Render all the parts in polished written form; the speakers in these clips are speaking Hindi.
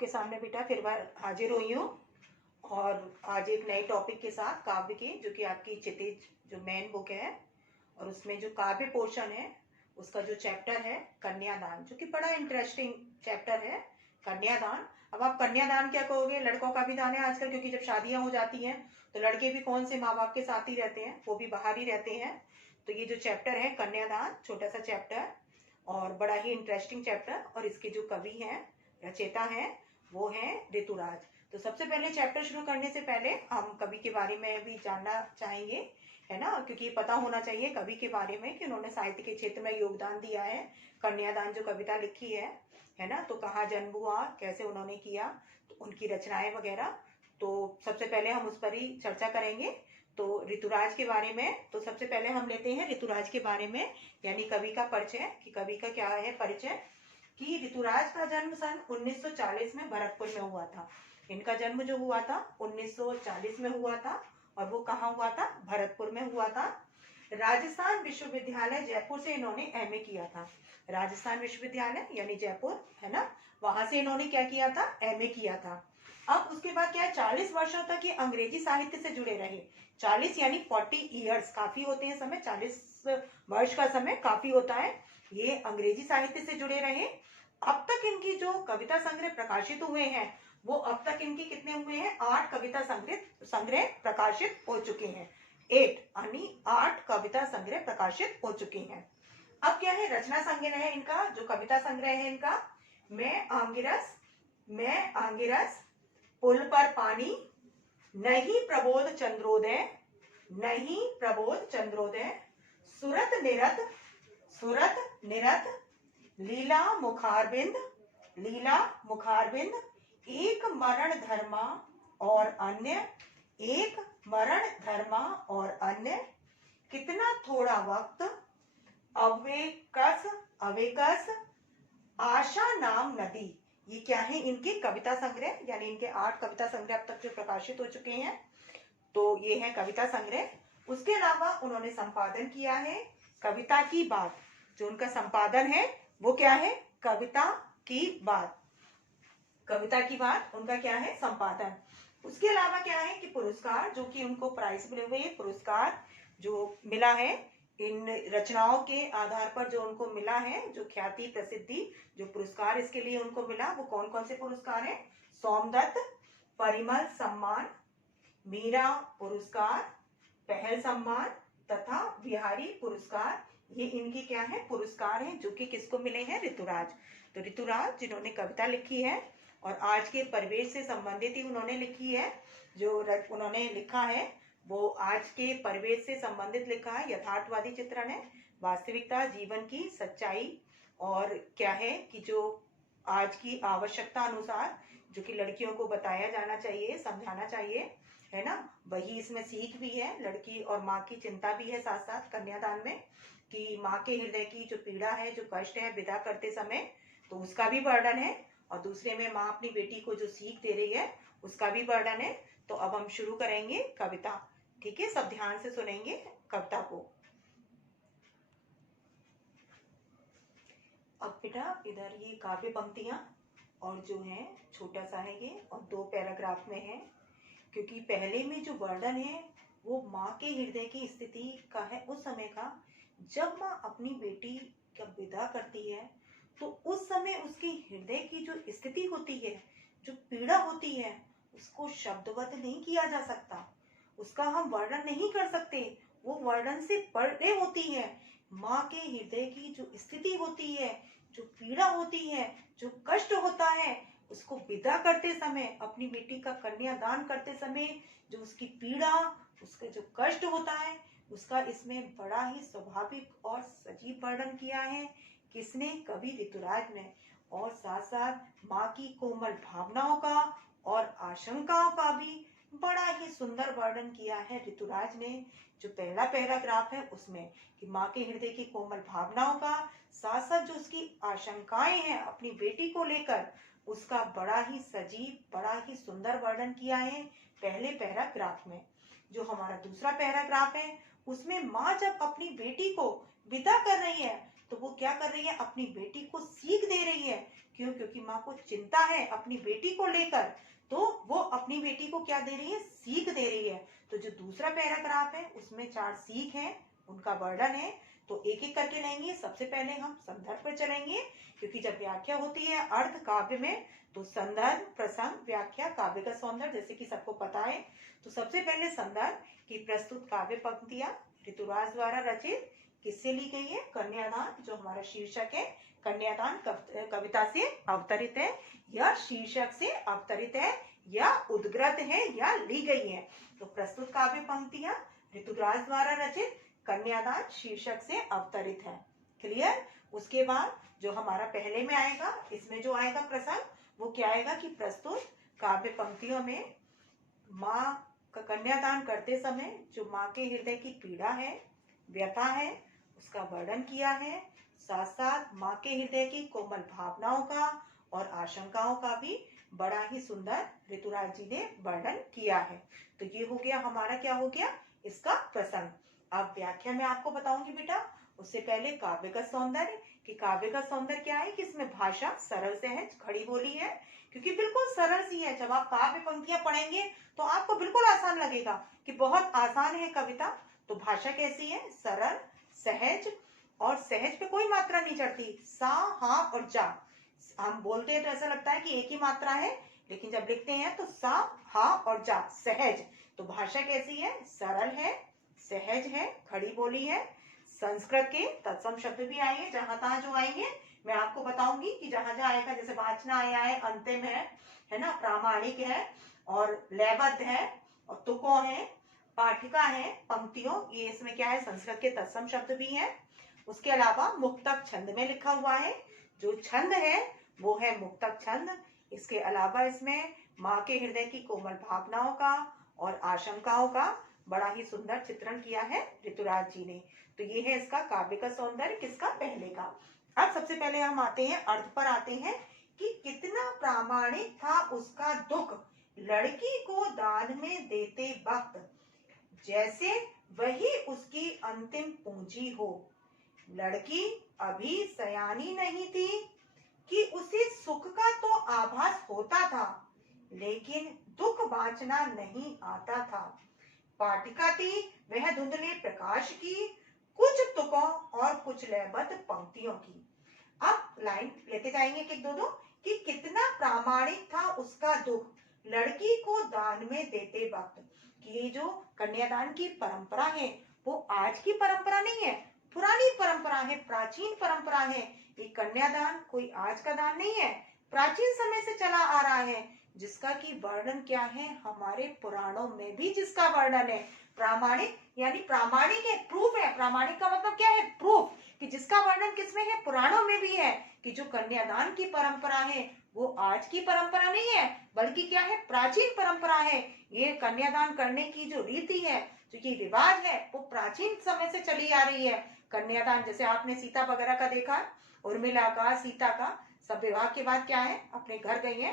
आपके सामने बेटा फिर बार हाजिर हुई हूँ और आज एक नए टॉपिक के साथ काव्य के, जो कि आपकी क्षितिज जो मेन बुक है और उसमें जो काव्य पोर्शन है उसका जो चैप्टर है कन्यादान, जो कि बड़ा इंटरेस्टिंग चैप्टर है। कन्यादान, अब आप कन्यादान क्या कहोगे? लड़कों का भी दान है आजकल, क्योंकि जब शादियां हो जाती हैं तो लड़के भी कौन से माँ बाप के साथ ही रहते हैं, वो भी बाहर ही रहते हैं। तो ये जो चैप्टर है कन्यादान, छोटा सा चैप्टर और बड़ा ही इंटरेस्टिंग चैप्टर, और इसके जो कवि हैं, रचयिता हैं, वो हैं ऋतुराज। तो सबसे पहले चैप्टर शुरू करने से पहले हम कवि के बारे में भी जानना चाहेंगे, है ना, क्योंकि पता होना चाहिए कवि के बारे में कि उन्होंने साहित्य के क्षेत्र में योगदान दिया है। कन्यादान जो कविता लिखी है ना, तो कहाँ जन्म हुआ, कैसे उन्होंने किया, तो उनकी रचनाएं वगैरह। तो सबसे पहले हम उस पर ही चर्चा करेंगे। तो ऋतुराज के बारे में, तो सबसे पहले हम लेते हैं ऋतुराज के बारे में, यानी कवि का परिचय, कि कवि का क्या है परिचय। कि ऋतुराज का जन्म सन 1940 में भरतपुर में हुआ था। इनका जन्म जो हुआ था 1940 में हुआ था, और वो कहाँ हुआ था? भरतपुर में हुआ था। राजस्थान विश्वविद्यालय जयपुर से इन्होंने एमए किया था। राजस्थान विश्वविद्यालय यानी जयपुर, है ना, वहां से इन्होंने क्या किया था? एमए किया था। अब उसके बाद क्या है, 40 वर्षों तक ये अंग्रेजी साहित्य से जुड़े रहे। 40 यानी 40 ईयर्स, काफी होते हैं समय, 40 वर्ष का समय काफी होता है। ये अंग्रेजी साहित्य से जुड़े रहे। अब तक इनकी जो कविता संग्रह प्रकाशित हुए हैं, वो अब तक इनके कितने हुए हैं? 8 कविता संग्रह प्रकाशित हो चुके हैं। 8 यानी 8 कविता संग्रह प्रकाशित हो चुके हैं। अब क्या है रचना संग्रह है इनका, जो कविता संग्रह है इनका, मैं आंगिरस, पुल पर पानी, नहीं प्रबोध चंद्रोदय, नहीं प्रबोध चंद्रोदय, सुरत निरत, लीला मुखारबिंद, एक मरण धर्मा और अन्य, एक मरण धर्मा और अन्य, कितना थोड़ा वक्त, अवेकस, आशा नाम नदी। ये क्या है? इनके कविता संग्रह, यानी इनके 8 कविता संग्रह अब तक जो प्रकाशित हो चुके हैं, तो ये है कविता संग्रह। उसके अलावा उन्होंने संपादन किया है कविता की बात। जो उनका संपादन है वो क्या है? कविता की बात। कविता की बात उनका क्या है? संपादन। उसके अलावा क्या है कि पुरस्कार, जो कि उनको प्राइज मिले हुए पुरस्कार जो मिला है, इन रचनाओं के आधार पर जो उनको मिला है, जो ख्याति प्रसिद्धि जो पुरस्कार इसके लिए उनको मिला, वो कौन कौन से पुरस्कार हैं? सोमदत्त परिमल सम्मान, मीरा पुरस्कार, पहल सम्मान तथा बिहारी पुरस्कार। ये इनकी क्या है? पुरस्कार हैं, जो कि किसको मिले हैं? ऋतुराज। तो ऋतुराज जिन्होंने कविता लिखी है और आज के परिवेश से संबंधित ही उन्होंने लिखी है। जो उन्होंने लिखा है वो आज के परिवेश से संबंधित लिखा है, यथार्थवादी चित्रण है, वास्तविकता, जीवन की सच्चाई, और क्या है कि जो आज की आवश्यकता अनुसार जो कि लड़कियों को बताया जाना चाहिए, समझाना चाहिए, है ना, वही इसमें सीख भी है। लड़की और माँ की चिंता भी है साथ साथ कन्यादान में, कि माँ के हृदय की जो पीड़ा है, जो कष्ट है विदा करते समय, तो उसका भी वर्णन है, और दूसरे में माँ अपनी बेटी को जो सीख दे रही है उसका भी वर्णन है। तो अब हम शुरू करेंगे कविता, ठीक है? सब ध्यान से सुनेंगे कविता को। अब बेटा इधर ये काव्य पंक्तियां और जो है छोटा सा है ये, और 2 पैराग्राफ में है, क्योंकि पहले में जो वर्णन है वो माँ के हृदय की स्थिति का है, उस समय का जब माँ अपनी बेटी का विदा करती है, तो उस समय उसके हृदय की जो स्थिति होती है, जो पीड़ा होती है, उसको शब्दबद्ध नहीं किया जा सकता, उसका हम वर्णन नहीं कर सकते, वो वर्णन से परे होती है। माँ के हृदय की जो स्थिति होती है, जो पीड़ा होती है, जो कष्ट होता है, उसको विदा करते समय, अपनी बेटी का कन्यादान करते समय जो उसकी पीड़ा, उसका जो कष्ट होता है, उसका इसमें बड़ा ही स्वाभाविक और सजीव वर्णन किया है। किसने? कवि ऋतुराज ने। और साथ साथ माँ की कोमल भावनाओं का और आशंकाओं का भी बड़ा ही सुंदर वर्णन किया है ऋतुराज ने। जो पहला पैराग्राफ है उसमें कि माँ के हृदय की कोमल भावनाओं का, साथ साथ जो उसकी आशंकाएं हैं अपनी बेटी को लेकर, उसका बड़ा ही सजीव, बड़ा ही सुंदर वर्णन किया है पहले पैराग्राफ में। जो हमारा दूसरा पैराग्राफ है उसमें माँ जब अपनी बेटी को विदा कर रही है, तो वो क्या कर रही है, अपनी बेटी को सीख दे रही है। क्यों? क्योंकि माँ को चिंता है अपनी बेटी को लेकर, तो वो अपनी बेटी को क्या दे रही है, सीख दे रही है। तो जो दूसरा पैराग्राफ है उसमें 4 सीख है, उनका वर्णन है। तो एक एक करके लेंगे। सबसे पहले हम संदर्भ पर चलेंगे, क्योंकि जब व्याख्या होती है अर्थ काव्य में तो संदर्भ, प्रसंग, व्याख्या, काव्य का सौंदर्य, जैसे कि सबको पता है। तो सबसे पहले संदर्भ की प्रस्तुत काव्य पंक्तियां ऋतुराज द्वारा रचित किससे ली गई है, कन्यादान, जो हमारा शीर्षक है कन्यादान कविता से अवतरित है, या शीर्षक से अवतरित है, या उद्ग्रत है, या ली गई है। तो प्रस्तुत काव्य पंक्तियां ऋतुराज द्वारा रचित कन्यादान शीर्षक से अवतरित है। क्लियर? उसके बाद जो हमारा पहले में आएगा, इसमें जो आएगा प्रसंग, वो क्या आएगा कि प्रस्तुत काव्य पंक्तियों में माँ का कन्यादान करते समय जो माँ के हृदय की पीड़ा है, व्यथा है, उसका वर्णन किया है। साथ साथ माँ के हृदय की कोमल भावनाओं का और आशंकाओं का भी बड़ा ही सुंदर ऋतुराज जी ने वर्णन किया है। तो ये हो गया हमारा, क्या हो गया, इसका प्रसंग। अब व्याख्या में आपको बताऊंगी बेटा। उससे पहले काव्य का सौंदर्य, कि काव्य का सौंदर्य क्या है कि इसमें भाषा सरल सहज खड़ी बोली है, क्योंकि बिल्कुल सरल सी है। जब आप काव्य पंक्तियां पढ़ेंगे तो आपको बिल्कुल आसान लगेगा कि बहुत आसान है कविता। तो भाषा कैसी है, सरल, सहज, और सहज पे कोई मात्रा नहीं चढ़ती। सा, हा और जा, हम बोलते हैं तो ऐसा लगता है कि एक ही मात्रा है, लेकिन जब लिखते हैं तो सा, हा और जा, सहज। तो भाषा कैसी है, सरल है, सहज है, खड़ी बोली है। संस्कृत के तत्सम शब्द भी आएंगे, जहां तहां जो आएंगे मैं आपको बताऊंगी कि जहां जहां आएगा, जैसे वाचना आया है, अंतिम है ना, प्रामाणिक है, और लयबद्ध है, और तुकों है, पाठिका है, पंक्तियों, ये इसमें क्या है, संस्कृत के तत्सम शब्द भी हैं। उसके अलावा मुक्तक छंद में लिखा हुआ है, जो छंद है वो है मुक्तक छंद। इसके अलावा इसमें माँ के हृदय की कोमल भावनाओं का और आशंकाओं का बड़ा ही सुंदर चित्रण किया है ऋतुराज जी ने। तो ये है इसका काव्य का सौंदर्य, किसका, पहले का। अब सबसे पहले हम आते हैं अर्थ पर, आते हैं कि कितना प्रामाणिक था उसका दुख लड़की को दान में देते वक्त, जैसे वही उसकी अंतिम पूंजी हो। लड़की अभी सयानी नहीं थी कि उसे सुख का तो आभास होता था, लेकिन दुख बांचना नहीं आता था। पाटिका थी वह धुंधले प्रकाश की, कुछ तुकों और कुछ लयबद्ध पंक्तियों की। अब लाइन लेते जाएंगे एक दो दो, कि कितना प्रामाणिक था उसका दुख लड़की को दान में देते वक्त। कि ये जो कन्यादान की परंपरा है वो आज की परंपरा नहीं है, पुरानी परंपरा है, प्राचीन परंपरा है। ये कन्यादान कोई आज का दान नहीं है, प्राचीन समय से चला आ रहा है, जिसका की वर्णन क्या है, हमारे पुराणों में भी जिसका वर्णन है। प्रामाणिक यानी प्रामाणिक है, प्रूफ है। प्रामाणिक का मतलब क्या है, प्रूफ, कि जिसका वर्णन किसमें है, पुराणों में भी है। कि जो कन्यादान की परंपरा है वो आज की परंपरा नहीं है, बल्कि क्या है, प्राचीन परंपरा है। ये कन्यादान करने की जो रीति है, जो ये रिवाज है, वो प्राचीन समय से चली आ रही है। कन्यादान जैसे आपने सीता वगैरह का देखा, उर्मिला का, सीता का, सब विवाह के बाद क्या है, अपने घर गई है।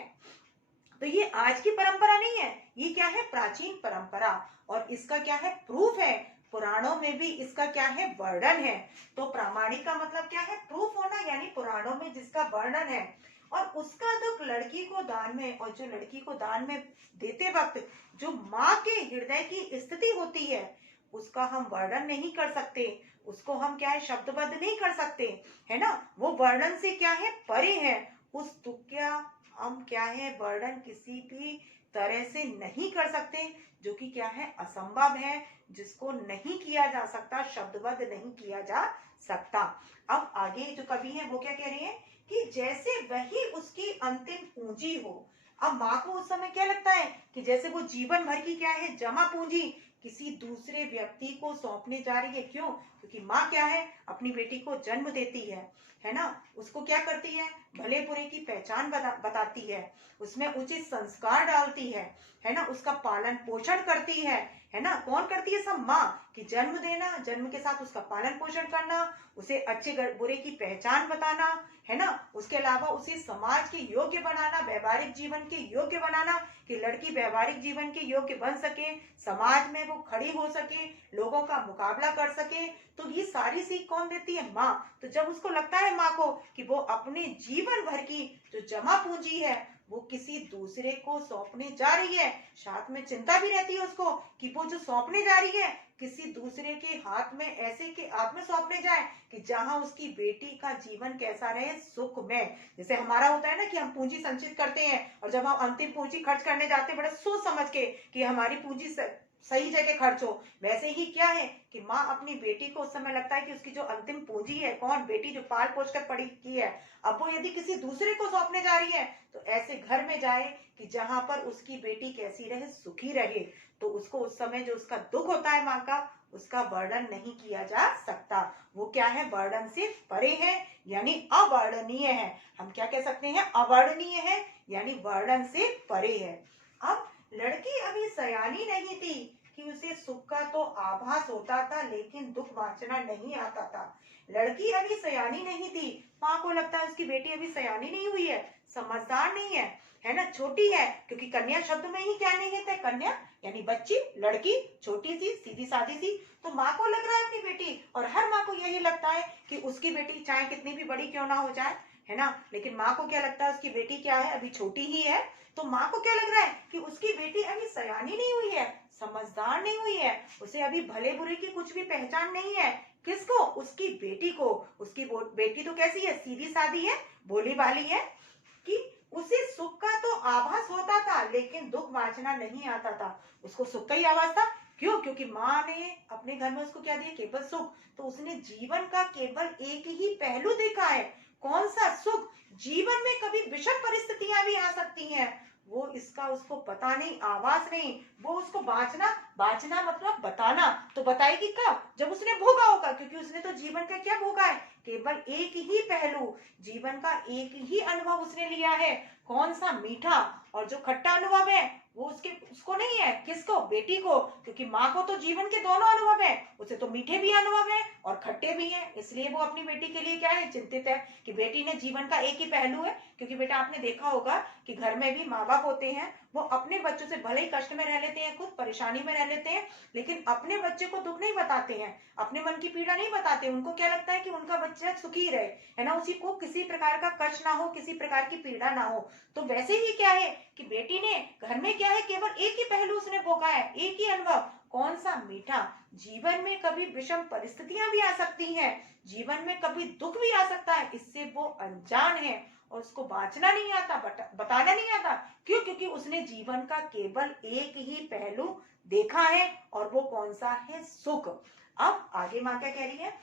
तो ये आज की परंपरा नहीं है, ये क्या है, प्राचीन परंपरा। और इसका क्या है, प्रूफ है, पुराणों में भी इसका क्या है, वर्णन है। तो प्रामाणिक का मतलब क्या है, प्रूफ होना, यानी पुराणों में जिसका वर्णन है। और उसका दुख लड़की को दान में, और जो लड़की को दान में देते वक्त जो माँ के हृदय की स्थिति होती है, उसका हम वर्णन नहीं कर सकते, उसको हम क्या है, शब्दबद्ध नहीं कर सकते, है ना। वो वर्णन से क्या है, परे है। उस दुख का हम क्या है, वर्णन किसी भी तरह से नहीं कर सकते, जो कि क्या है, असंभव है, जिसको नहीं किया जा सकता, शब्दबद्ध नहीं किया जा सकता। अब आगे जो कवि है वो क्या कह रहे हैं, कि जैसे वही उसकी अंतिम पूंजी हो। अब माँ को उस समय क्या लगता है कि जैसे वो जीवन भर की क्या है, जमा पूंजी किसी दूसरे व्यक्ति को सौंपने जा रही है। क्यों? क्योंकि माँ क्या है, अपनी बेटी को जन्म देती है ना। उसको क्या करती है, भले बुरे की पहचान बताती है, उसमें उचित संस्कार डालती है ना, उसका पालन पोषण करती है ना। कौन करती है? सब माँ। कि जन्म देना, जन्म के साथ उसका पालन पोषण करना, उसे अच्छे बुरे की पहचान बताना, है ना। उसके अलावा उसे समाज के योग्य बनाना, व्यवहारिक जीवन के योग्य बनाना, कि लड़की व्यवहारिक जीवन के योग्य बन सके, समाज में वो खड़ी हो सके, लोगों का मुकाबला कर सके। तो ये सारी सीख कौन देती है? माँ। तो जब उसको लगता है माँ को कि वो अपने जीवन भर की जो जमा पूंजी है वो किसी दूसरे को सौंपने जा रही है, साथ में चिंता भी रहती है उसको कि वो जो सौंपने जा रही है किसी दूसरे के हाथ में, ऐसे के हाथ में सौंपने जाए कि जहां उसकी बेटी का जीवन कैसा रहे, सुख में। जैसे हमारा होता है ना कि हम पूंजी संचित करते हैं और जब हम अंतिम पूंजी खर्च करने जाते हैं बड़ा सोच समझ के कि हमारी पूंजी सही जगह खर्च हो, वैसे ही क्या है कि माँ अपनी बेटी को उस समय लगता है कि उसकी जो अंतिम पूंजी है, कौन? बेटी, जो पाल पोष कर पड़ी की है, अब वो यदि किसी दूसरे को सौंपने जा रही है तो ऐसे घर में जाए कि जहां पर उसकी बेटी कैसी रहे, सुखी रहे। तो उसको उस समय जो उसका दुख होता है माँ का, उसका वर्णन नहीं किया जा सकता। वो क्या है? वर्णन से परे है, यानी अवर्णनीय है। हम क्या कह सकते हैं? अवर्णनीय है, यानी वर्णन से परे है। अब लड़की अभी सयानी नहीं थी कि उसे सुख का तो आभास होता था लेकिन दुख वाचना नहीं आता था। लड़की अभी सयानी नहीं थी। माँ को लगता है उसकी बेटी अभी सयानी नहीं हुई है, समझदार नहीं है ना, छोटी है। क्योंकि कन्या शब्द में ही क्या निहित है? कन्या यानी बच्ची, लड़की, छोटी सी, सीधी सादी सी। तो माँ को लग रहा है अपनी बेटी, और हर माँ को यही लगता है कि उसकी बेटी चाहे कितनी भी बड़ी क्यों ना हो जाए, है ना। लेकिन माँ को क्या लगता है? उसकी बेटी क्या है? अभी छोटी ही है। तो माँ को क्या लग रहा है कि उसकी बेटी अभी सयानी नहीं हुई है, समझदार नहीं हुई है, उसे अभी भले बुरे की कुछ भी पहचान नहीं है। किसको? उसकी बेटी को। उसकी बेटी तो कैसी है? सीधी सादी है, भोली भाली है। कि उसे सुख का तो आभास होता था लेकिन दुख वाचना नहीं आता था। उसको सुख का ही आभास था। क्यों? क्योंकि माँ ने अपने घर में उसको क्या दिया? केवल सुख। तो उसने जीवन का केवल एक ही पहलू देखा है। कौन सा? सुख। जीवन में कभी विषम परिस्थितियां भी आ सकती हैं, वो इसका उसको पता नहीं, आवाज नहीं। वो उसको बांचना, बांचना मतलब बताना। तो बताएगी कब? जब उसने भोगा होगा, क्योंकि उसने तो जीवन का क्या भोगा है? केवल एक ही पहलू, जीवन का एक ही अनुभव उसने लिया है। कौन सा? मीठा। और जो खट्टा अनुभव है वो उसको नहीं है। किसको? बेटी को। क्योंकि माँ को तो जीवन के दोनों अनुभव है, उसे तो मीठे भी अनुभव है और खट्टे भी हैं। इसलिए वो अपनी बेटी के लिए क्या है? चिंतित है कि बेटी ने जीवन का एक ही पहलू है। क्योंकि बेटा आपने देखा होगा कि घर में भी माँ बाप होते हैं, वो अपने बच्चों से भले ही कष्ट में रह लेते हैं, खुद परेशानी में रह लेते हैं, लेकिन अपने बच्चे को दुख नहीं बताते हैं, अपने मन की पीड़ा नहीं बताते। उनको क्या लगता है कि उनका बच्चा सुखी रहे, है ना, उसी को किसी प्रकार का कष्ट ना हो, किसी प्रकार की पीड़ा ना हो। तो वैसे ही क्या है कि बेटी ने घर में क्या है? केवल एक ही पहलू उसने भोगा है, एक ही अनुभव। कौन सा? मीठा। जीवन में कभी विषम परिस्थितियां भी आ सकती हैं, जीवन में कभी दुख भी आ सकता है, इससे वो अनजान है और उसको बांचना नहीं आता, बताना नहीं आता। क्यों? क्योंकि उसने जीवन का केवल एक ही पहलू देखा है, और वो कौन सा है? सुख। अब आगे माँ क्या कह रही है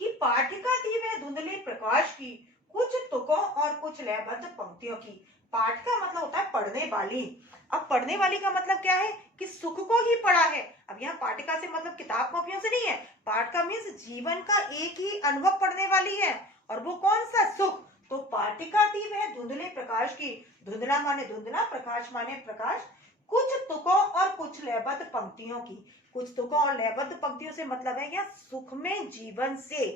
कि पाठिका थी वह धुंधले प्रकाश की, कुछ तुकों और कुछ लयबद्ध पंक्तियों की। पाठ का मतलब होता है पढ़ने वाली। अब पढ़ने वाली का मतलब क्या है? कि सुख को ही पढ़ा है। अब यहाँ पाठिका से मतलब किताब कॉपियों से नहीं है। पाठ का मीन्स जीवन का एक ही अनुभव पढ़ने वाली है, और वो कौन सा? सुख। तो पाठिका थी वह धुंधले प्रकाश की। धुंधला माने धुंधला, प्रकाश माने प्रकाश। कुछ तुकों और कुछ लयबद्ध पंक्तियों की। कुछ तुकों और लयबद्ध पंक्तियों से मतलब है यहाँ सुख में जीवन से,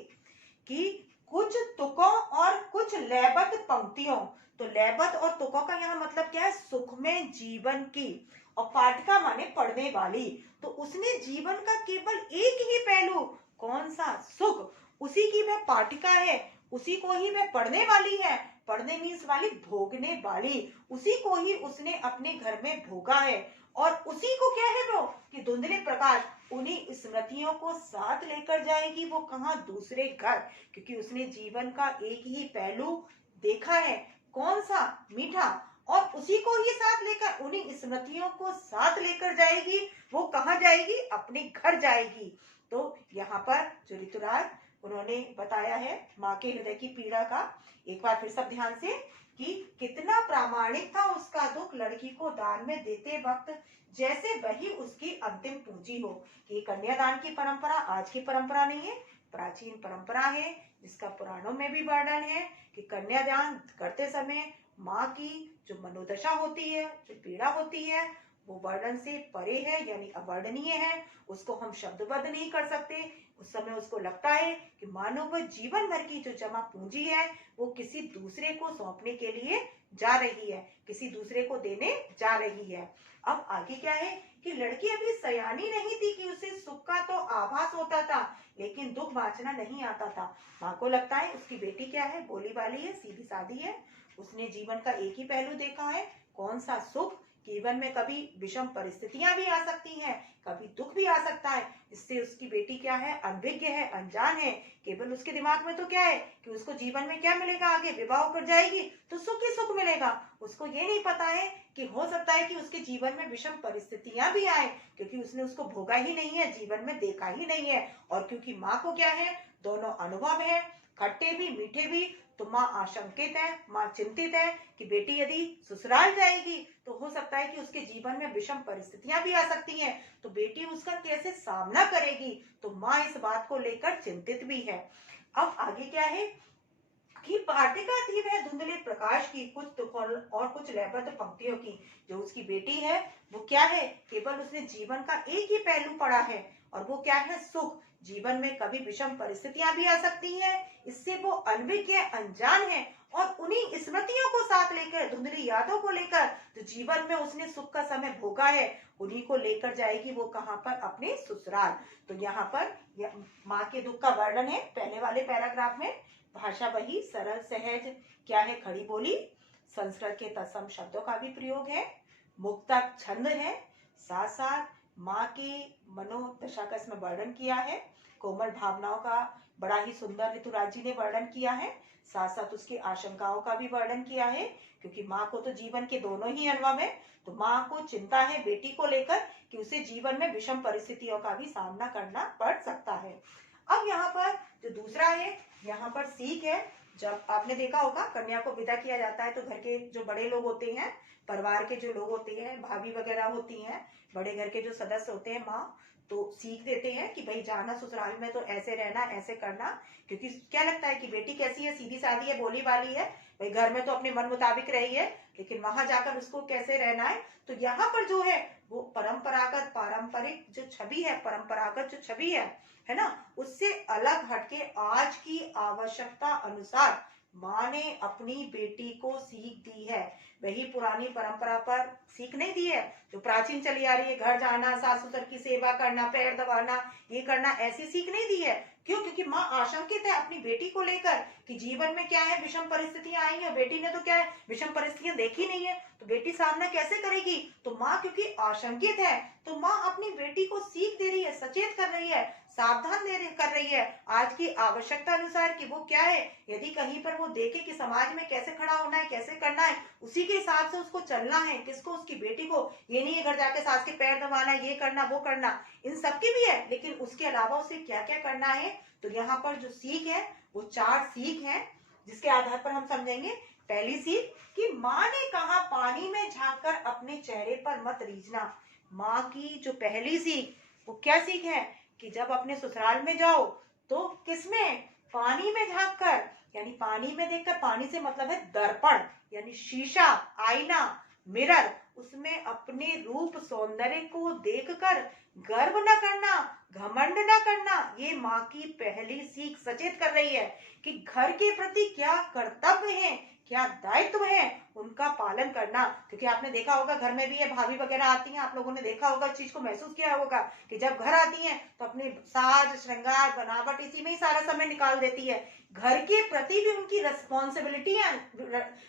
कि कुछ तुकों और कुछ लयबद्ध पंक्तियों। तो लयबद्ध और तुकों का यहाँ मतलब क्या है? सुख में जीवन की। और पाठिका माने पढ़ने वाली। तो उसने जीवन का केवल एक ही पहलू, कौन सा? सुख, उसी की वह पाठिका है, उसी को ही वह पढ़ने वाली है। पढ़ने मीन्स वाली, भोगने वाली। उसी को ही उसने अपने घर में भोगा है, और उसी को क्या है वो? कि धुंधले प्रकाश, उन्हीं स्मृतियों को साथ लेकर जाएगी वो कहाँ? दूसरे घर। क्योंकि उसने जीवन का एक ही पहलू देखा है। कौन सा? मीठा। और उसी को ही साथ लेकर, उन्हीं स्मृतियों को साथ लेकर जाएगी। वो कहाँ जाएगी? अपने घर जाएगी। तो यहाँ पर जो ऋतुराज उन्होंने बताया है माँ के हृदय की पीड़ा का, एक बार फिर सब ध्यान से, कि कितना प्रामाणिक था उसका दुख लड़की को दान में देते वक्त, जैसे वही उसकी अंतिम पूंजी हो। कि कन्यादान की परंपरा आज की परंपरा नहीं है, प्राचीन परंपरा है, जिसका पुराणों में भी वर्णन है कि कन्यादान करते समय माँ की जो मनोदशा होती है, जो पीड़ा होती है, वो वर्णन से परे है, यानी अवर्णनीय है। उसको हम शब्दबद्ध नहीं कर सकते। उस समय उसको लगता है कि मानो वह जीवन भर की जो जमा पूंजी है वो किसी दूसरे को सौंपने के लिए जा रही है, किसी दूसरे को देने जा रही है। अब आगे क्या है कि लड़की अभी सयानी नहीं थी कि उसे सुख का तो आभास होता था, लेकिन दुख बांचना नहीं आता था। माँ को लगता है उसकी बेटी क्या है, भोली भाली है, सीधी सादी है, उसने जीवन का एक ही पहलू देखा है, कौन सा सुख। जीवन में कभी विषम परिस्थितियां भी आ सकती हैं, कभी दुख भी आ सकता है। इससे उसकी बेटी क्या है, अनभिज्ञ है, अनजान है। केवल उसके दिमाग में तो क्या है कि उसको जीवन में क्या मिलेगा, आगे विवाह कर जाएगी तो सुख ही सुख मिलेगा। उसको ये नहीं पता है कि हो सकता है कि उसके जीवन में विषम परिस्थितियां भी आए, क्योंकि उसने उसको भोगा ही नहीं है, जीवन में देखा ही नहीं है। और क्योंकि माँ को क्या है, दोनों अनुभव है, खट्टे भी मीठे भी। तो माँ आशंकित है, माँ चिंतित है कि बेटी यदि ससुराल जाएगी तो हो सकता है कि उसके जीवन में विषम परिस्थितियां भी आ सकती हैं, तो बेटी उसका कैसे सामना करेगी। तो माँ इस बात को लेकर चिंतित भी है। अब आगे क्या है कि पाटिका थी वह धुंधले प्रकाश की, कुछ तुफल और कुछ लयबद्ध पंक्तियों की। जो उसकी बेटी है वो क्या है, केवल उसने जीवन का एक ही पहलू पढ़ा है, और वो क्या है, सुख। जीवन में कभी विषम परिस्थितियां भी आ सकती हैं, इससे वो अनभिज्ञ है, अनजान है। और उन्हीं स्मृतियों को साथ लेकर, धुंधली यादों को लेकर जो जीवन में उसने सुख का समय भोगा है, उन्हीं को लेकर जाएगी वो कहाँ पर, अपने ससुराल। तो यहाँ पर माँ के दुख का वर्णन है पहले वाले पैराग्राफ में। भाषा वही सरल सहज, क्या है, खड़ी बोली, संस्कृत के तत्सम शब्दों का भी प्रयोग है, मुक्तक छंद है, साथ साथ माँ की मनोदशा का इसमें वर्णन किया है, कोमल भावनाओं का बड़ा ही सुंदर ऋतुराज जी ने वर्णन किया है, साथ साथ उसकी आशंकाओं का भी वर्णन किया है, क्योंकि माँ को तो जीवन के दोनों ही अनुभव है। तो माँ को चिंता है बेटी को लेकर कि उसे जीवन में विषम परिस्थितियों का भी सामना करना पड़ सकता है। अब यहाँ पर जो दूसरा है, यहाँ पर सीख है। जब आपने देखा होगा कन्या को विदा किया जाता है तो घर के जो बड़े लोग होते हैं, परिवार के जो लोग होते हैं, भाभी वगैरह होती हैं, बड़े घर के जो सदस्य होते हैं, माँ, तो सीख देते हैं कि भाई जाना ससुराल में तो ऐसे रहना, ऐसे करना। क्योंकि क्या लगता है कि बेटी कैसी है, सीधी सादी है, भोली भाली है, भाई घर में तो अपने मन मुताबिक रही है, लेकिन वहां जाकर उसको कैसे रहना है। तो यहाँ पर जो है वो परंपरागत, पारंपरिक जो छवि है, परंपरागत जो छवि है ना, उससे अलग हटके आज की आवश्यकता अनुसार माँ ने अपनी बेटी को सीख दी है। वही पुरानी परंपरा पर सीख नहीं दी है जो प्राचीन चली आ रही है, घर जाना, सास ससुर की सेवा करना, पैर दबाना, ये करना, ऐसी सीख नहीं दी है। क्यों? क्योंकि माँ आशंकित है अपनी बेटी को लेकर कि जीवन में क्या है, विषम परिस्थितियां आई हैं। बेटी ने तो क्या है, विषम परिस्थितियां देखी नहीं है, तो बेटी सामना कैसे करेगी। तो माँ क्योंकि आशंकित है, तो माँ अपनी बेटी को सीख दे रही है, सचेत कर रही है, सावधान कर रही है आज की आवश्यकता अनुसार कि वो क्या है, यदि कहीं पर वो देखे कि समाज में कैसे खड़ा होना है, कैसे करना है, उसी के हिसाब से उसको चलना है। किसको? उसकी बेटी को। ये नहीं है घर जाके सास के पैर दबाना, ये करना, वो करना, इन सबकी भी है, लेकिन उसके अलावा उसे क्या क्या करना है। तो यहाँ पर जो सीख है वो 4 सीख है, जिसके आधार पर हम समझेंगे। पहली सीख कि माँ ने कहा पानी में झांककर अपने चेहरे पर मत रीझना। माँ की जो पहली सीख वो क्या सीख है कि जब अपने ससुराल में जाओ तो किसमें, पानी में झांककर, यानी पानी में देखकर। पानी से मतलब है दर्पण, यानी शीशा, आईना, मिरर, उसमें अपने रूप सौंदर्य को देखकर गर्व न करना, घमंड न करना। ये माँ की पहली सीख सचेत कर रही है कि घर के प्रति क्या कर्तव्य है, क्या दायित्व है, उनका पालन करना। क्योंकि आपने देखा होगा घर में भी ये भाभी वगैरह आती हैं, आप लोगों ने देखा होगा, इस चीज को महसूस किया होगा कि जब घर आती हैं तो अपने साज श्रृंगार बनावट इसी में ही सारा समय निकाल देती है। घर के प्रति भी उनकी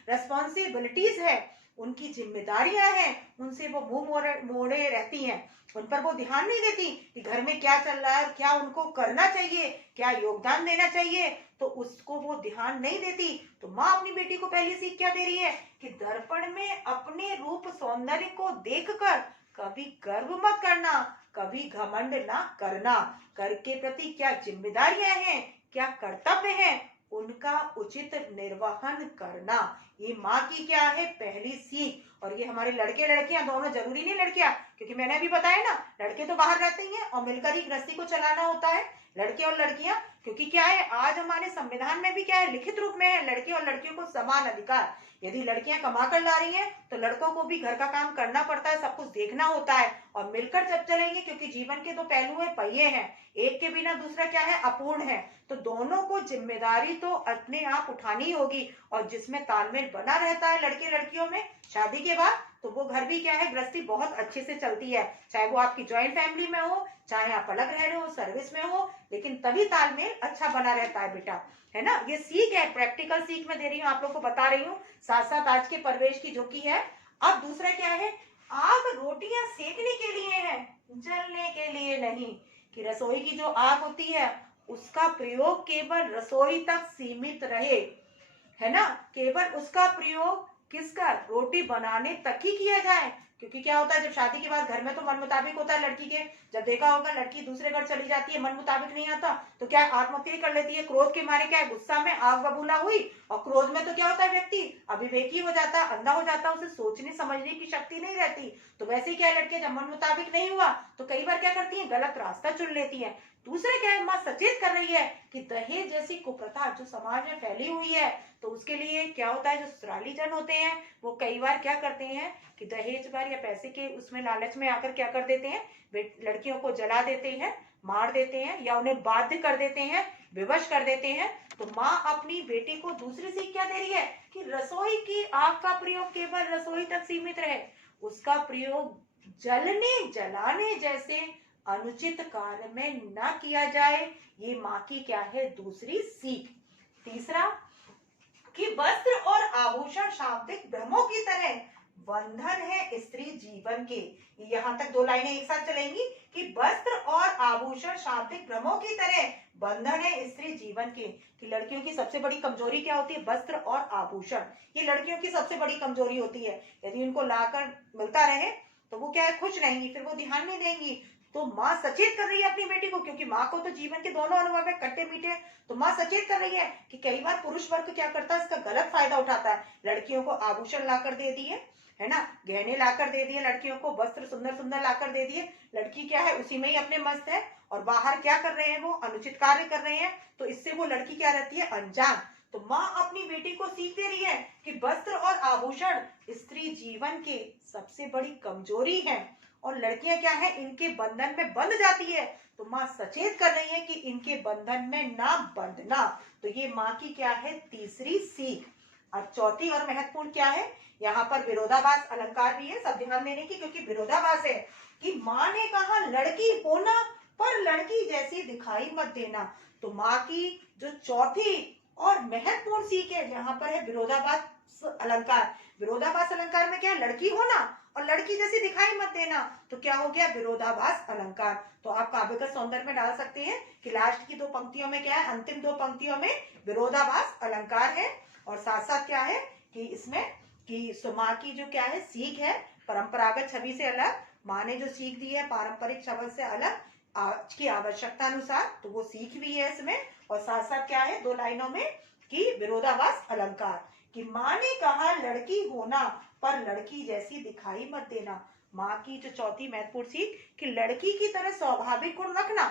रेस्पॉन्सिबिलिटीज है, उनकी जिम्मेदारियां हैं, उनसे वो मुंह मोड़े रहती हैं। उन पर वो ध्यान नहीं देती कि घर में क्या चल रहा है और क्या उनको करना चाहिए, क्या योगदान देना चाहिए, तो उसको वो ध्यान नहीं देती। तो माँ अपनी बेटी को पहली सीख क्या दे रही है कि दर्पण में अपने रूप सौंदर्य को देखकर कभी गर्व मत करना, कभी घमंड ना करना। घर के प्रति क्या जिम्मेदारियां हैं, क्या कर्तव्य हैं, उनका उचित निर्वहन करना। ये माँ की क्या है, पहली सीख। और ये हमारे लड़के लड़कियां दोनों, जरूरी नहीं लड़कियां, क्योंकि मैंने अभी बताया ना, लड़के तो बाहर रहते ही हैं और मिलकर ही गृहस्थी को चलाना होता है, लड़के और लड़कियां, क्योंकि क्या है आज हमारे संविधान में भी क्या है, लिखित रूप में है, लड़के और लड़कियों को समान अधिकार। यदि लड़कियां कमा कर ला रही हैं तो लड़कों को भी घर का काम करना पड़ता है, सब कुछ देखना होता है, और मिलकर जब चलेंगे, क्योंकि जीवन के दो पहलू है, पहिए हैं, एक के बिना दूसरा क्या है, अपूर्ण है, तो दोनों को जिम्मेदारी तो अपने आप उठानी होगी। और जिसमें तालमेल बना रहता है लड़के लड़कियों में शादी के बाद, तो वो घर भी क्या है, गृहस्थी बहुत अच्छे से चलती है, चाहे वो आपकी ज्वाइंट फैमिली में हो, चाहे आप अलग रह रहे हो, सर्विस में हो, लेकिन तभी तालमेल अच्छा बना रहता है बेटा, है ना। ये सीख है, प्रैक्टिकल सीख मैं दे रही हूँ, आप लोग को बता रही हूँ, साथ साथ आज के परिवेश की जो की है। अब दूसरा क्या है, आग रोटियां सेकने के लिए है, जलने के लिए नहीं, कि रसोई की जो आग होती है उसका प्रयोग केवल रसोई तक सीमित रहे, है ना, केवल उसका प्रयोग किसका, रोटी बनाने तक ही किया जाए। क्योंकि क्या होता है, जब शादी के बाद घर में तो मन मुताबिक होता है लड़की के, जब देखा होगा लड़की दूसरे घर चली जाती है, मन मुताबिक नहीं आता, तो क्या आत्महत्या कर लेती है, क्रोध के मारे, क्या है, गुस्सा में आग बबूला हुई, और क्रोध में तो क्या होता है, व्यक्ति अविवेकी हो जाता है, अंधा हो जाता है, उसे सोचने समझने की शक्ति नहीं रहती। तो वैसे ही क्या है, लड़के जब मन मुताबिक नहीं हुआ तो कई बार क्या करती है, गलत रास्ता चुन लेती है। दूसरे क्या है, माँ सचेत कर रही है कि दहेज जैसी कुप्रथा जो समाज में फैली हुई है, तो उसके लिए क्या होता है, जो ससुराली जन होते हैं वो कई बार क्या करते हैं कि दहेज बार या पैसे के उसमें लालच में आकर क्या कर देते हैं, लड़कियों को जला देते हैं, मार देते हैं, या उन्हें बाध्य कर देते हैं, विवश कर देते हैं। तो माँ अपनी बेटी को दूसरी सीख क्या दे रही है, कि रसोई की आग का प्रयोग केवल रसोई तक सीमित रहे, उसका प्रयोग जलने जलाने जैसे अनुचित कार्य में न किया जाए। ये माँ की क्या है, दूसरी सीख। तीसरा, कि वस्त्र और आभूषण शाब्दिक भ्रमों की तरह बंधन है स्त्री जीवन के। यहाँ तक दो लाइनें एक साथ चलेंगी, कि वस्त्र और आभूषण शाब्दिक भ्रमों की तरह बंधन है स्त्री जीवन के। कि लड़कियों की सबसे बड़ी कमजोरी क्या होती है, वस्त्र और आभूषण, ये लड़कियों की सबसे बड़ी कमजोरी होती है। यदि उनको लाकर मिलता रहे तो वो क्या है, खुश रहेंगी, फिर वो ध्यान नहीं देंगी। तो माँ सचेत कर रही है अपनी बेटी को, क्योंकि माँ को तो जीवन के दोनों अनुभव है, खट्टे मीठे, तो माँ सचेत कर रही है कि कई बार पुरुष वर्ग क्या करता है, इसका गलत फायदा उठाता है। लड़कियों को आभूषण लाकर दे दिए, है ना, गहने लाकर दे दिए, लड़कियों को वस्त्र सुंदर सुंदर लाकर दे दिए, लड़की क्या है, उसी में ही अपने मस्त है, और बाहर क्या कर रहे हैं, वो अनुचित कार्य कर रहे हैं, तो इससे वो लड़की क्या रहती है, अनजान। तो माँ अपनी बेटी को सीख दे रही है कि वस्त्र और आभूषण स्त्री जीवन के सबसे बड़ी कमजोरी है, और लड़कियां क्या है, इनके बंधन में बंध जाती है। तो माँ सचेत कर रही है कि इनके बंधन में ना बंधना। तो ये माँ की क्या है, तीसरी सीख। अब चौथी और महत्वपूर्ण क्या है, यहाँ पर विरोधाभास अलंकार भी है, सब ध्यान देने की, क्योंकि विरोधाभास है कि माँ ने कहा लड़की होना पर लड़की जैसी दिखाई मत देना। तो माँ की जो चौथी और महत्वपूर्ण सीख है, यहाँ पर है विरोधाभास अलंकार। विरोधाभास अलंकार में क्या है, लड़की होना और लड़की जैसी दिखाई मत देना, तो क्या हो गया, विरोधाभास अलंकार। तो आप काव्य का सौंदर्य में डाल सकते हैं कि लास्ट की दो पंक्तियों में क्या है, अंतिम दो पंक्तियों में विरोधाभास अलंकार है, और साथ साथ क्या है कि इसमें कि माँ की जो क्या है, सीख है, परंपरागत छवि से अलग, माँ ने जो सीख दी है पारंपरिक शब्द से अलग, आज की आवश्यकता अनुसार, तो वो सीख भी है इसमें। और साथ साथ क्या है, दो लाइनों में कि विरोधाभास अलंकार, कि माँ ने कहा लड़की होना पर लड़की जैसी दिखाई मत देना। माँ की जो चौथी महत्वपूर्ण सीख, कि लड़की की तरह स्वाभाविक गुण रखना,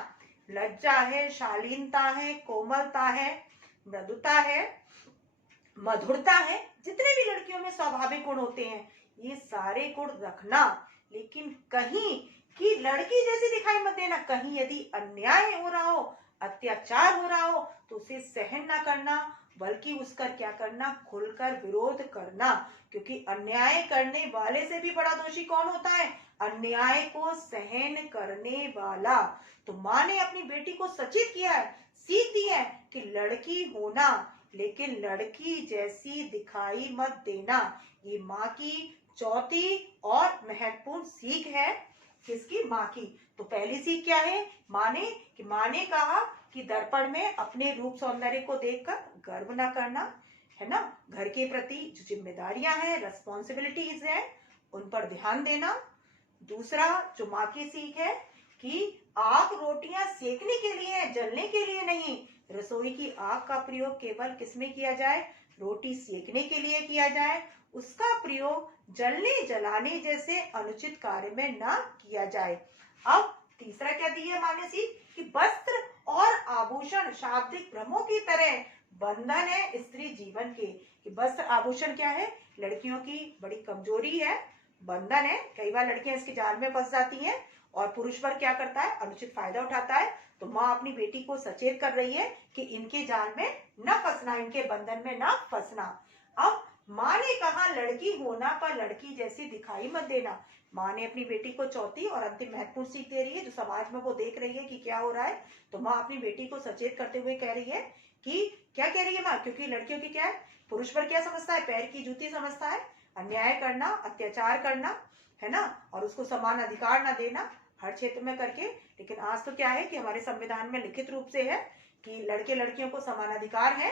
लज्जा है, शालीनता है, कोमलता है, मृदुता है, मधुरता है, जितने भी लड़कियों में स्वाभाविक गुण होते हैं ये सारे गुण रखना, लेकिन कहीं कि लड़की जैसी दिखाई मत देना। कहीं यदि अन्याय हो रहा हो, अत्याचार हो रहा हो, तो उसे सहन ना करना, बल्कि उसका क्या करना, खुलकर विरोध करना, क्योंकि अन्याय करने वाले से भी बड़ा दोषी कौन होता है, अन्याय को सहन करने वाला। तो माँ ने अपनी बेटी को सचेत किया है, सीख दी है कि लड़की होना लेकिन लड़की जैसी दिखाई मत देना। ये माँ की चौथी और महत्वपूर्ण सीख है, किसकी, माँ की। तो पहली सीख क्या है, माँ ने कहा कि दर्पण में अपने रूप सौंदर्य को देखकर गर्व ना करना, है ना, घर के प्रति जो जिम्मेदारियां हैं, रेस्पॉन्सिबिलिटीज है, उन पर ध्यान देना। दूसरा जो माँ की सीख है कि आग रोटियां सेकने के लिए है, जलने के लिए नहीं। रसोई की आग का प्रयोग केवल किसमें किया जाए, रोटी सेकने के लिए किया जाए, उसका प्रयोग जलने जलाने जैसे अनुचित कार्य में ना किया जाए। अब तीसरा क्या दिया माँ ने सीख, कि वस्त्र और आभूषण शाब्दिक भ्रमों की तरह बंधन है स्त्री जीवन के। कि वस्त्र आभूषण क्या है, लड़कियों की बड़ी कमजोरी है, बंधन है। कई बार लड़कियां इसके जाल में फंस जाती हैं और पुरुष वर्ग क्या करता है, अनुचित फायदा उठाता है। तो माँ अपनी बेटी को सचेत कर रही है कि इनके जाल में न फंसना, इनके बंधन में न फंसना। अब माँ ने कहा लड़की होना पर लड़की जैसी दिखाई मत देना। माँ ने अपनी बेटी को चौथी और अंतिम महत्वपूर्ण सीख दे रही है जो समाज में वो देख रही है कि क्या हो रहा है। तो माँ अपनी बेटी को सचेत करते हुए कह रही है कि क्या कह रही है माँ, क्योंकि लड़कियों की क्या है, पुरुष पर क्या समझता है, पैर की जूती समझता है, अन्याय करना, अत्याचार करना, है ना, और उसको समान अधिकार ना देना हर क्षेत्र में करके। लेकिन आज तो क्या है कि हमारे संविधान में लिखित रूप से है कि लड़के लड़कियों को समान अधिकार है।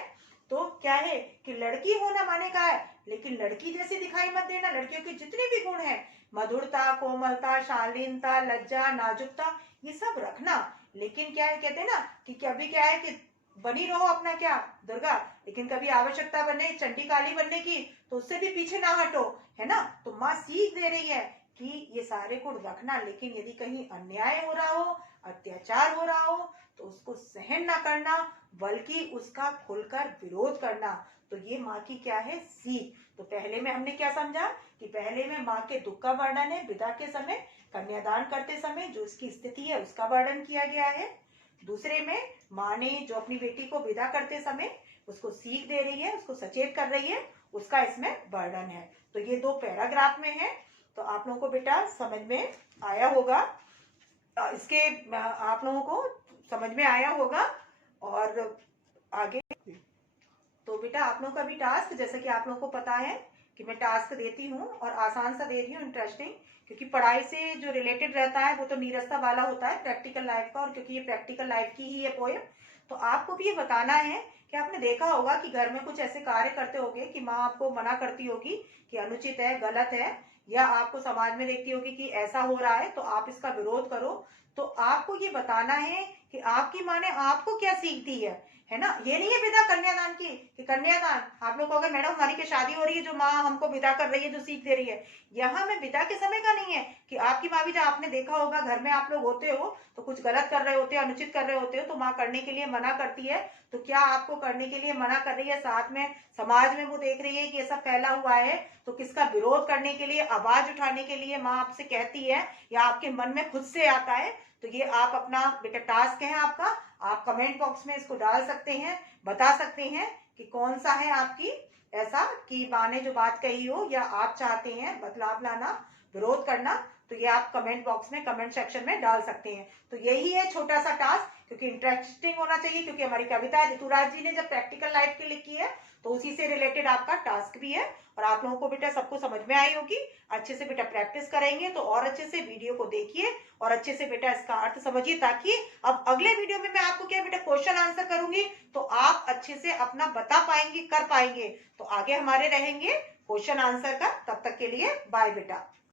तो क्या है कि लड़की होना माने का है, लेकिन लड़की जैसी दिखाई मत देना। लड़कियों के जितने भी गुण हैं, मधुरता, कोमलता, शालीनता, लज्जा, नाजुकता, ये सब रखना। लेकिन क्या है, कहते हैं ना कि कभी क्या है कि बनी रहो अपना क्या दुर्गा, लेकिन कभी आवश्यकता बने चंडी काली बनने की तो उससे भी पीछे ना हटो, है ना। तो माँ सीख दे रही है कि ये सारे गुण रखना, लेकिन यदि कहीं अन्याय हो रहा हो, अत्याचार हो रहा हो, तो उसको सहन ना करना, बल्कि उसका खुलकर विरोध करना। तो ये माँ की क्या है, सीख। तो पहले में हमने क्या समझा कि पहले में माँ के दुख का वर्णन है, विदा के समय, कन्यादान करते समय जो उसकी स्थिति है उसका वर्णन किया गया है। दूसरे में माँ ने जो अपनी बेटी को विदा करते समय उसको सीख दे रही है, उसको सचेत कर रही है, उसका इसमें वर्णन है। तो ये 2 पैराग्राफ में है। तो आप लोगों को बेटा समझ में आया होगा, इसके आप लोगों को समझ में आया होगा। और आगे तो बेटा आप लोगों का भी टास्क, जैसे कि आप लोगों को पता है कि मैं टास्क देती हूँ और आसान सा दे रही हूँ, इंटरेस्टिंग, क्योंकि पढ़ाई से जो रिलेटेड रहता है वो तो नीरसता वाला होता है प्रैक्टिकल लाइफ का। और क्योंकि ये प्रैक्टिकल लाइफ की ही ये पोएम, तो आपको भी ये बताना है कि आपने देखा होगा कि घर में कुछ ऐसे कार्य करते होगे कि माँ आपको मना करती होगी कि अनुचित है, गलत है, या आपको समाज में देखती होगी कि ऐसा हो रहा है तो आप इसका विरोध करो। तो आपको ये बताना है कि आपकी माँ ने आपको क्या सीख दी है ना। ये नहीं है विदा कन्यादान की कि कन्यादान आप लोग कहोगे मैडम हमारी की शादी हो रही है जो माँ हमको विदा कर रही है, जो सीख दे रही है। यहाँ में विदा के समय का नहीं है कि आपकी माँ भी, जब आपने देखा होगा घर में आप लोग होते हो तो कुछ गलत कर रहे होते हो, अनुचित कर रहे होते हो, तो माँ करने के लिए मना करती है। तो क्या आपको करने के लिए मना कर रही है, साथ में समाज में वो देख रही है कि ऐसा फैला हुआ है, तो किसका विरोध करने के लिए, आवाज उठाने के लिए माँ आपसे कहती है, या आपके मन में खुद से आता है। तो ये आप अपना बेटा टास्क है आपका, आप कमेंट बॉक्स में इसको डाल सकते हैं, बता सकते हैं कि कौन सा है आपकी ऐसा कि माँ ने जो बात कही हो या आप चाहते हैं बदलाव लाना, विरोध करना। तो ये आप कमेंट बॉक्स में, कमेंट सेक्शन में डाल सकते हैं। तो यही है छोटा सा टास्क, क्योंकि इंटरेस्टिंग होना चाहिए, क्योंकि हमारी कविता ऋतुराज जी ने जब प्रैक्टिकल लाइफ की लिखी है तो उसी से रिलेटेड आपका टास्क भी है। और आप लोगों को बेटा सबको समझ में आई होगी। अच्छे से बेटा प्रैक्टिस करेंगे तो और अच्छे से वीडियो को देखिए और अच्छे से बेटा इसका अर्थ समझिए, ताकि अब अगले वीडियो में मैं आपको क्या बेटा क्वेश्चन आंसर करूंगी तो आप अच्छे से अपना बता पाएंगे, कर पाएंगे। तो आगे हमारे रहेंगे क्वेश्चन आंसर का। तब तक के लिए बाय बेटा।